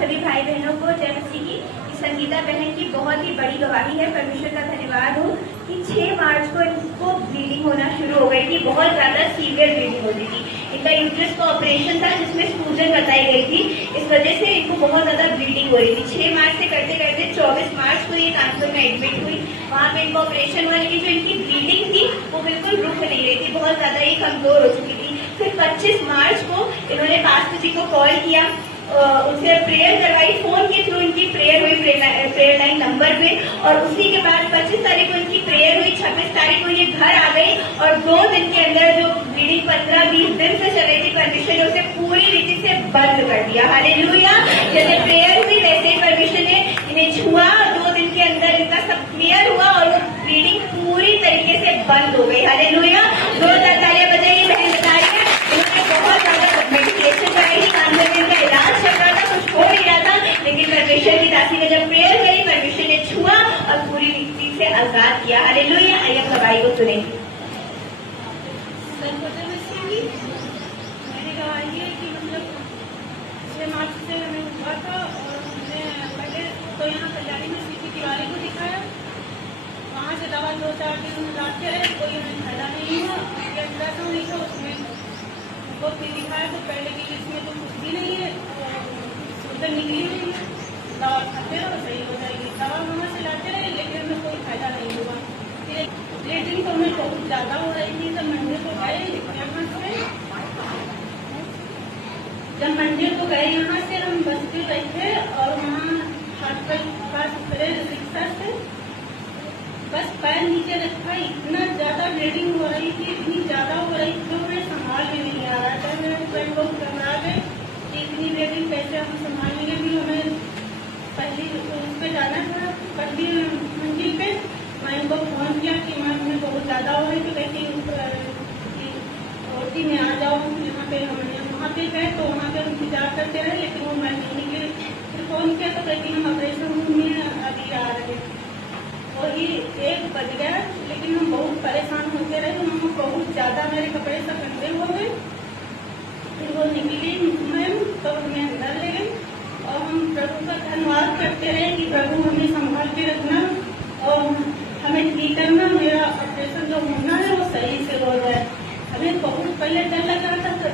सभी भाई बहनों को जय मसीह की। संगीता बहन की बहुत ही बड़ी गवाही है, परमेश्वर का धन्यवाद हो कि 6 मार्च को इनको ब्लीडिंग होना शुरू हो गई थी। बहुत ज्यादा सीवियर ब्लीडिंग होती थी। इनका यूट्रस का ऑपरेशन था जिसमें सूजन बताई गई थी, इस वजह से इनको बहुत ज्यादा ब्लीडिंग हो रही थी। 6 मार्च से करते करते 24 मार्च को ये कानपुर में एडमिट हुई। वहाँ पे इनको ऑपरेशन हुआ, लेकिन जो इनकी ब्लीडिंग थी वो बिल्कुल रुक नहीं रही थी, बहुत ज्यादा ये कमजोर हो चुकी थी। फिर 25 मार्च को इन्होंने पास्टर जी को कॉल किया, उनसे प्रेयर करवाई, फोन के थ्रू इनकी प्रेयर हुई प्रेयर लाइन नंबर पे, और उसी के बाद 25 तारीख को इनकी प्रेयर हुई। 26 तारीख को ये घर आ गई और 2 दिन के अंदर जो ब्लीडिंग 15-20 दिन से चल रही थी, परमेश्वर ने उसे पूरी रीति से बंद कर दिया। हालेलुया। जैसे प्रेयर हुई वैसे ही परमेश्वर ने इन्हें छुआ, 2 दिन के अंदर इनका सब क्लियर हुआ और वो ब्लीडिंग पूरी तरीके से बंद हो गई। हालेलुया। 2 तालियां बजाइए, बहन बताई है। इन्होंने बहुत ज्यादा मेडिटेशन कराई थी, कान में इनका इलाज चल रहा था, कुछ हो नहीं रहा था, लेकिन परमेश्वर की दासी ने जब प्रेयर करी, परमेश्वर ने छुआ और पूरी रीति से आजाद किया। हालेलुया। आइए गवाही को सुनेंगे। मेरी गवाही है कि मतलब 6 मार्च से हमें हुआ था और हमने पहले तो यहाँ कल्याणी में सीधी तिवारी को दिखाया। वहाँ से दवा 2-4 दिन लाते रहे, कोई हमें फायदा नहीं हुआ। अल्ट्रासाउंड नहीं था, उसमें वो फिर दिखाया तो पहले की इसमें तो कुछ भी नहीं है, सूजन निकली हुई है, दवा खाते रहो सही हो जाएगी। दवा वहाँ से लाते रहे लेकिन हमें कोई फायदा नहीं हुआ। फिर ब्लीडिंग तो हमें बहुत ज्यादा हो रही थी। जब मंदिर को गए यहाँ से, जब मंदिर को गए यहाँ से हम बस पे बैठे और वहाँ हाथ पर पास उतरे रिक्शा से, बस पैर नीचे रखा, इतना ज्यादा ब्लीडिंग हो रही थी, इतनी ज्यादा हो रही थी, हमें संभाल भी नहीं आ रहा था। मेरे फ्रेंड लोग घबरा गए कि इतनी ब्लीडिंग कैसे हम संभालेंगे। भी हमें पहले उस पर जाना था, पहली मंजिल पे। मैं इनको फोन किया कि मैं हमें बहुत ज्यादा हो रही, तो कहती ओटी में आ जाओ यहाँ पे। हमने वहाँ पे गए तो वहाँ पे इंतजार करते रहे, लेकिन वो मैं नहीं निकली। फिर फोन किया तो कहती हम ऑपरेशन रूम में अभी आ रहे। वही 1 बज गया, लेकिन हम बहुत परेशान होते रहे। हम बहुत ज्यादा, मेरे कपड़े सब गंदे हो गए। फिर वो निकली मैम तो हमें अंदर ले गई और हम प्रभु का धन्यवाद करते रहे कि प्रभु हमें संभाल के रखना और हमें ठीक करना, मेरा ऑपरेशन जो होना है वो सही से हो जाए। हमें बहुत पहले डर लग रहा था,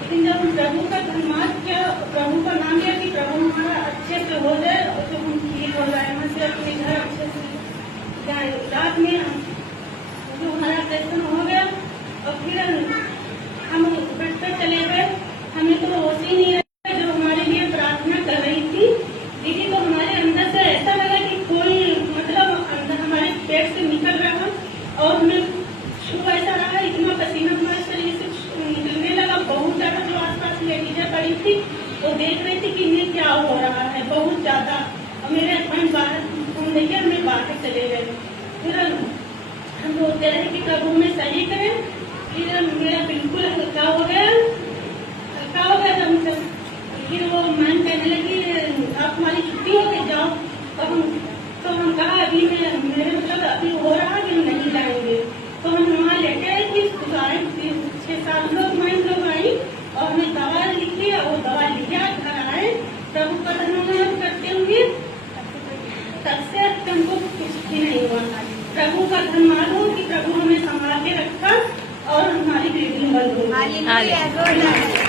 लेकिन जब हम प्रभु का धन्यवाद किया, प्रभु का नाम लिया कि प्रभु हमारा अच्छे से हो जाए और जो हम ठीक हो जाए, हम से अपने घर अच्छे से जाए। रात में जो हमारा ऑपरेशन हो गया और फिर हम बेड पे चले गए। हमें तो होश ही नहीं आया। जो हमारे लिए प्रार्थना कर रही थी दीदी, तो हमारे अंदर से ऐसा लगा कि कोई मतलब अंदर हमारे पेट से निकल रहा और हमें छू ऐसा रहा, इतना पसीना हमारे शरीर से निकलने लगा। बहुत ज्यादा जो आसपास लेडीजें पड़ी थी वो देख रही थी कि इन्हें क्या हो रहा है, बहुत ज्यादा। और मेरे हस्बैंड बाहर फोन लेके हमें बाहर चले गए। फिर हम बोलते रहे कि प्रभु में सही करें। फिर मेरा बिल्कुल हल्का हो गया जब फिर वो मैम कहने लगी आप हमारी छुट्टी हो के जाओ। तो हम कहा अभी मेरे मतलब अभी हो रहा कि हम नहीं जाएंगे। तो हम वहाँ लेटे आए थे, 6-7 लोग आई और हमें दवा लिखी और वो दवा लिखा, घर आए प्रभु का धन्यवाद करते हुए। तब से हमको कुछ भी नहीं हुआ। प्रभु का धन्यवाद हो कि प्रभु हमें संभाल के रखा और हमारी ब्लीडिंग बंद हो गई।